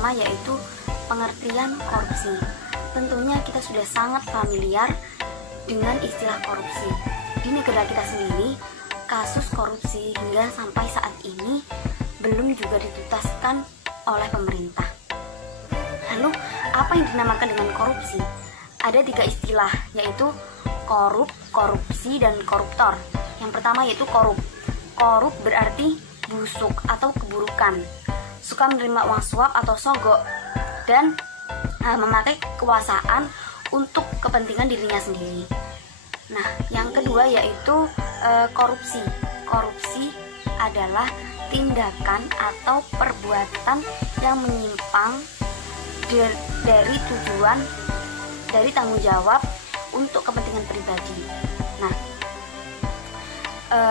pertama yaitu pengertian korupsi. Tentunya kita sudah sangat familiar dengan istilah korupsi. Di negara kita sendiri, kasus korupsi hingga sampai saat ini belum juga dituntaskan oleh pemerintah. Lalu, apa yang dinamakan dengan korupsi? Ada 3 istilah, yaitu korup, korupsi, dan koruptor. Yang pertama yaitu korup. Korup berarti busuk atau keburukan, suka menerima uang suap atau sogok, dan memakai kekuasaan untuk kepentingan dirinya sendiri. Nah, yang kedua yaitu korupsi. Korupsi adalah tindakan atau perbuatan yang menyimpang dari tujuan, dari tanggung jawab untuk kepentingan pribadi. Nah,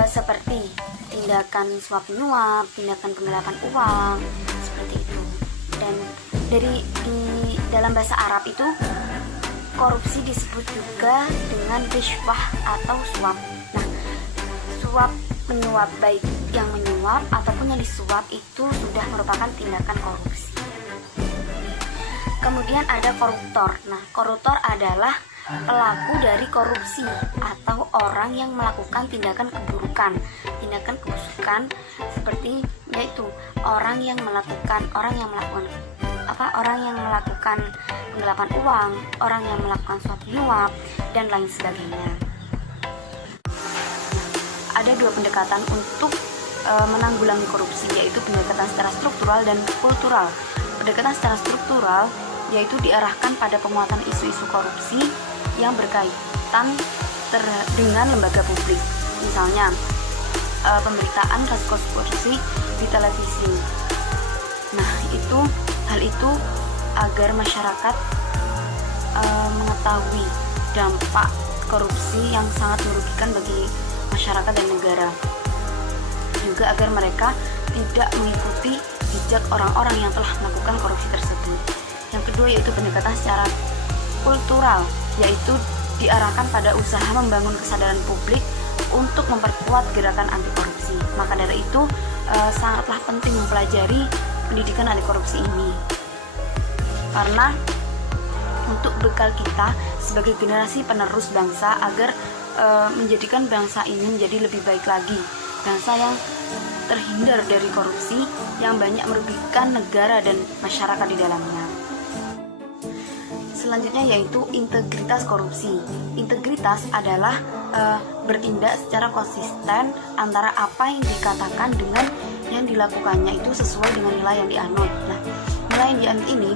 seperti tindakan suap menyuap, tindakan penggelapan uang, seperti itu. Dan di dalam bahasa Arab itu korupsi disebut juga dengan rishwah atau suap. Nah, suap menyuap, baik yang menyuap ataupun yang disuap, itu sudah merupakan tindakan korupsi. Kemudian ada koruptor. Nah, koruptor adalah pelaku dari korupsi atau orang yang melakukan tindakan keburukan, tindakan kebusukan, seperti yaitu orang yang melakukan penggelapan uang, orang yang melakukan suap menyuap, dan lain sebagainya. Ada 2 pendekatan untuk menanggulangi korupsi, yaitu pendekatan secara struktural dan kultural. Pendekatan secara struktural yaitu diarahkan pada penguatan isu-isu korupsi yang berkaitan dengan lembaga publik. Misalnya, pemberitaan kasus korupsi di televisi. Nah, hal itu agar masyarakat mengetahui dampak korupsi yang sangat merugikan bagi masyarakat dan negara. Juga agar mereka tidak mengikuti jejak orang-orang yang telah melakukan korupsi tersebut. Yang kedua yaitu pendekatan secara kultural, yaitu diarahkan pada usaha membangun kesadaran publik untuk memperkuat gerakan anti korupsi. Maka dari itu sangatlah penting mempelajari pendidikan anti korupsi ini, karena untuk bekal kita sebagai generasi penerus bangsa agar menjadikan bangsa ini menjadi lebih baik lagi, bangsa yang terhindar dari korupsi yang banyak merugikan negara dan masyarakat di dalamnya. Selanjutnya yaitu integritas korupsi. Integritas adalah bertindak secara konsisten antara apa yang dikatakan dengan yang dilakukannya itu sesuai dengan nilai yang dianut. Nah, nilai yang dianut ini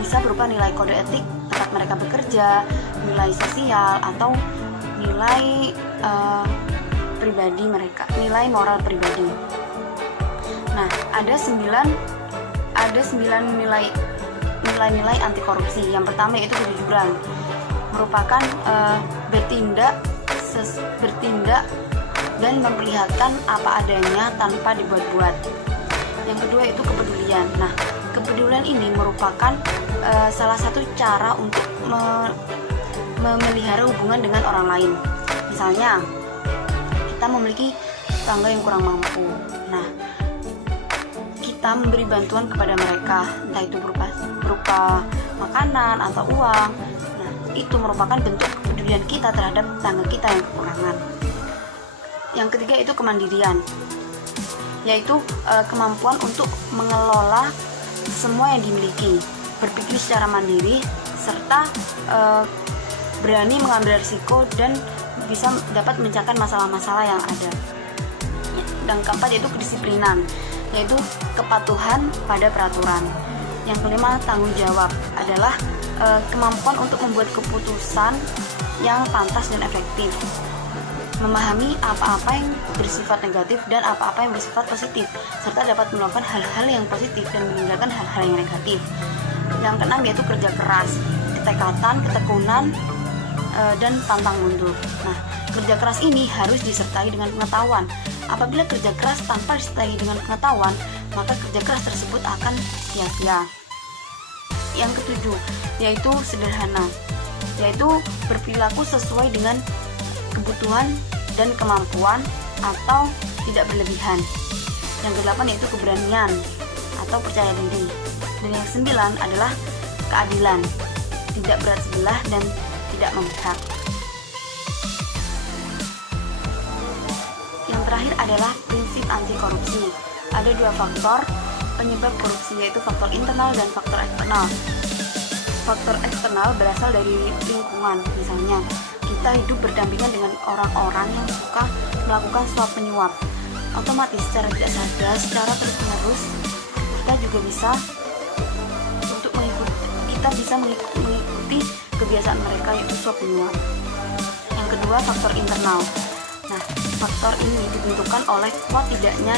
bisa berupa nilai kode etik tempat mereka bekerja, nilai sosial, atau nilai pribadi mereka, nilai moral pribadi. Nah, ada 9 nilai anti korupsi. Yang pertama yaitu kejujuran, merupakan bertindak dan memperlihatkan apa adanya tanpa dibuat-buat. Yang kedua itu kepedulian. Nah, kepedulian ini merupakan salah satu cara untuk memelihara hubungan dengan orang lain. Misalnya, kita memiliki tetangga yang kurang mampu. Nah, kita memberi bantuan kepada mereka, entah itu berupa makanan atau uang. Nah, itu merupakan bentuk kepedulian kita terhadap tetangga kita yang kekurangan. Yang ketiga itu kemandirian, yaitu kemampuan untuk mengelola semua yang dimiliki, berpikir secara mandiri, serta berani mengambil risiko dan bisa dapat memecahkan masalah-masalah yang ada. Dan keempat yaitu kedisiplinan, yaitu kepatuhan pada peraturan. Yang kelima tanggung jawab, adalah kemampuan untuk membuat keputusan yang pantas dan efektif, memahami apa-apa yang bersifat negatif dan apa-apa yang bersifat positif, serta dapat melakukan hal-hal yang positif dan meninggalkan hal-hal yang negatif. Yang keenam yaitu kerja keras, ketekatan, ketekunan, dan pantang mundur. Nah, kerja keras ini harus disertai dengan pengetahuan. Apabila kerja keras tanpa disertai dengan pengetahuan, maka kerja keras tersebut akan sia-sia. Yang ketujuh yaitu sederhana, yaitu berperilaku sesuai dengan kebutuhan dan kemampuan atau tidak berlebihan. Yang kedelapan yaitu keberanian atau percaya diri. Dan yang 9 adalah keadilan, tidak berat sebelah dan tidak memihak. Yang terakhir adalah prinsip anti korupsi. Ada 2 faktor penyebab korupsi, yaitu faktor internal dan faktor eksternal. Faktor eksternal berasal dari lingkungan, misalnya kita hidup berdampingan dengan orang-orang yang suka melakukan suap menyuap. Otomatis secara tidak sadar, secara terus-menerus kita juga bisa mengikuti kebiasaan mereka, yaitu suap menyuap. Yang kedua, faktor internal. Nah, faktor ini ditentukan oleh kuat tidaknya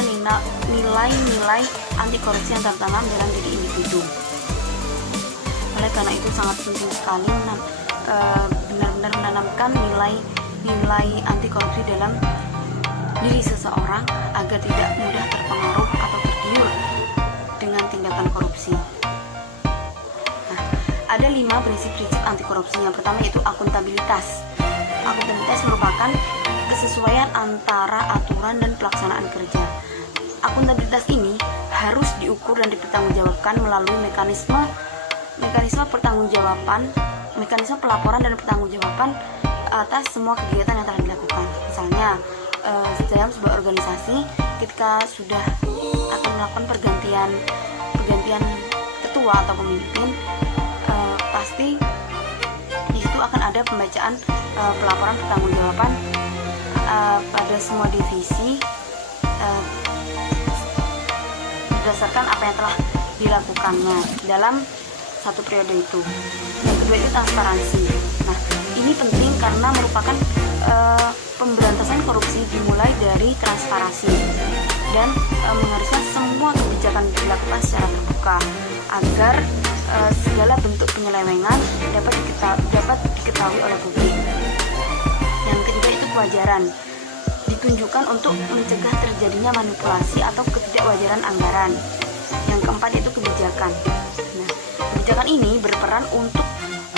nilai-nilai anti korupsi yang tertanam dalam diri individu. Oleh karena itu sangat penting sekali benar-benar menanamkan nilai anti korupsi dalam diri seseorang agar tidak mudah terpengaruh atau tergiur dengan tindakan korupsi. Nah, ada 5 prinsip-prinsip anti korupsi. Yang pertama yaitu akuntabilitas. Akuntabilitas merupakan kesesuaian antara aturan dan pelaksanaan kerja. Akuntabilitas ini harus diukur dan dipertanggungjawabkan melalui mekanisme pelaporan dan pertanggungjawaban atas semua kegiatan yang telah dilakukan. Misalnya dalam sebuah organisasi, ketika sudah akan melakukan pergantian ketua atau pemimpin, pasti di situ akan ada pembacaan pelaporan pertanggungjawaban pada semua divisi berdasarkan apa yang telah dilakukannya dalam satu periode itu. Yang kedua itu transparansi. Nah, ini penting karena merupakan pemberantasan korupsi dimulai dari transparansi dan mengharuskan semua kebijakan dilakukan secara terbuka agar segala bentuk penyelewengan dapat diketahui oleh publik. Yang ketiga itu kewajaran, ditunjukkan untuk mencegah terjadinya manipulasi atau ketidakwajaran anggaran. Yang keempat itu kebijakan. Nah, kebijakan ini berperan untuk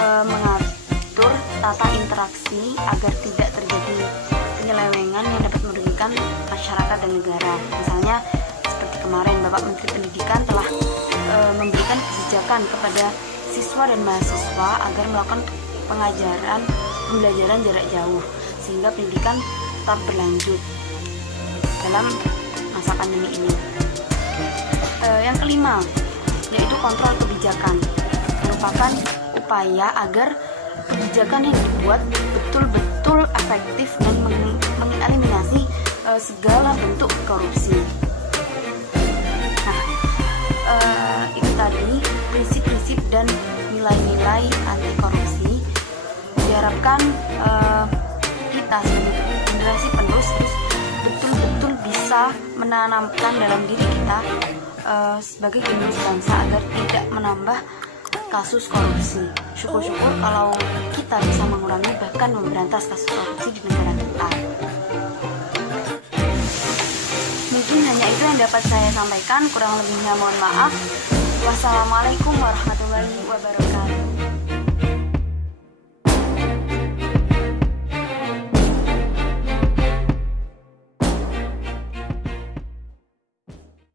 mengatur tata interaksi agar tidak terjadi penyelewengan yang dapat merugikan masyarakat dan negara. Misalnya seperti kemarin Bapak Menteri Pendidikan telah memberikan kebijakan kepada siswa dan mahasiswa agar melakukan pembelajaran jarak jauh sehingga pendidikan tetap berlanjut dalam masa pandemi ini. Yang kelima yaitu kontrol kebijakan, merupakan upaya agar kebijakan yang dibuat betul-betul efektif dan mengeliminasi segala bentuk korupsi. Nah, itu tadi prinsip-prinsip dan nilai-nilai anti korupsi. Diharapkan kita sebagai generasi penerus betul-betul bisa menanamkan dalam diri kita sebagai generasi bangsa agar tidak menambah kasus korupsi. Syukur-syukur kalau kita bisa mengurangi bahkan memberantas kasus korupsi di negara kita. Mungkin hanya itu yang dapat saya sampaikan, kurang lebihnya mohon maaf. Wassalamualaikum warahmatullahi wabarakatuh.